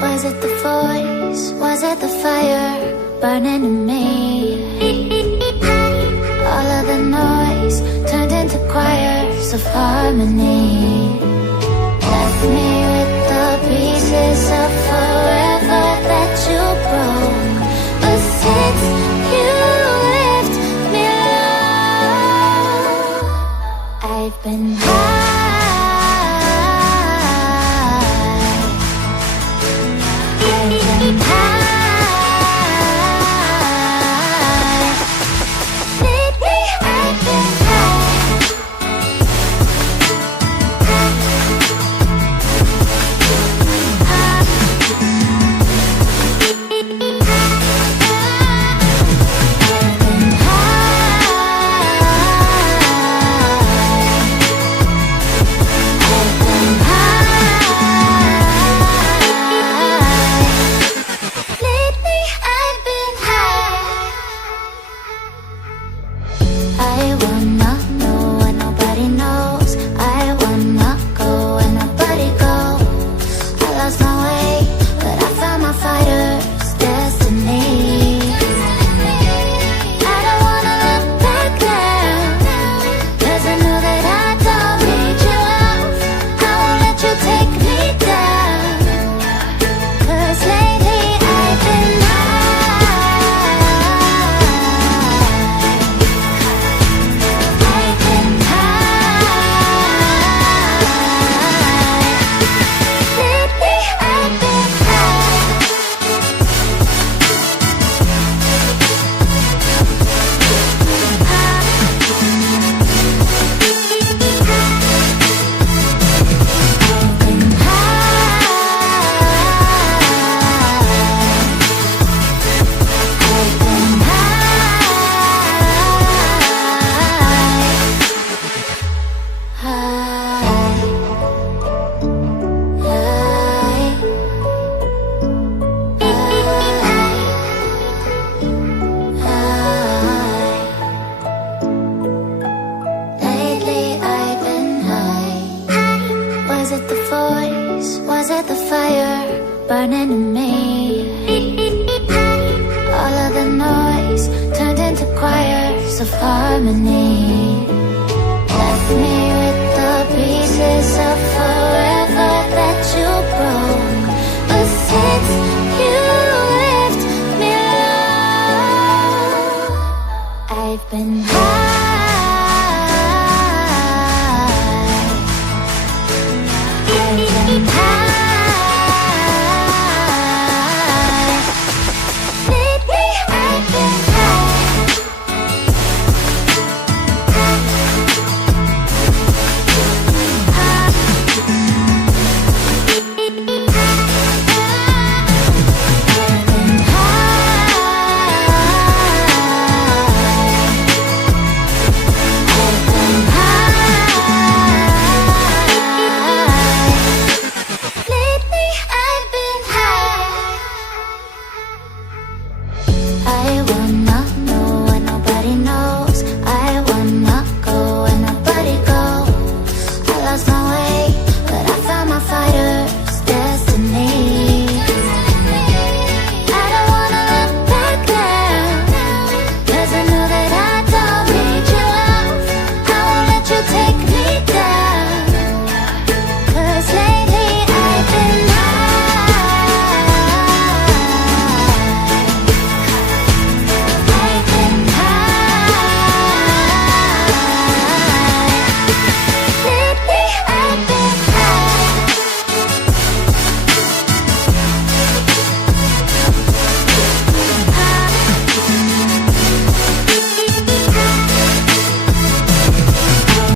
Was it the voice? Was it the fire burning in me? All of the noise turned into choirs of harmony. Left me with the pieces of forever that you broke. But since you left me alone, I've been high. Was it the voice? Was it the fire burning in me? All of the noise turned into choirs of harmony. Left me with the pieces of forever that you broke. But since you left me alone, I've been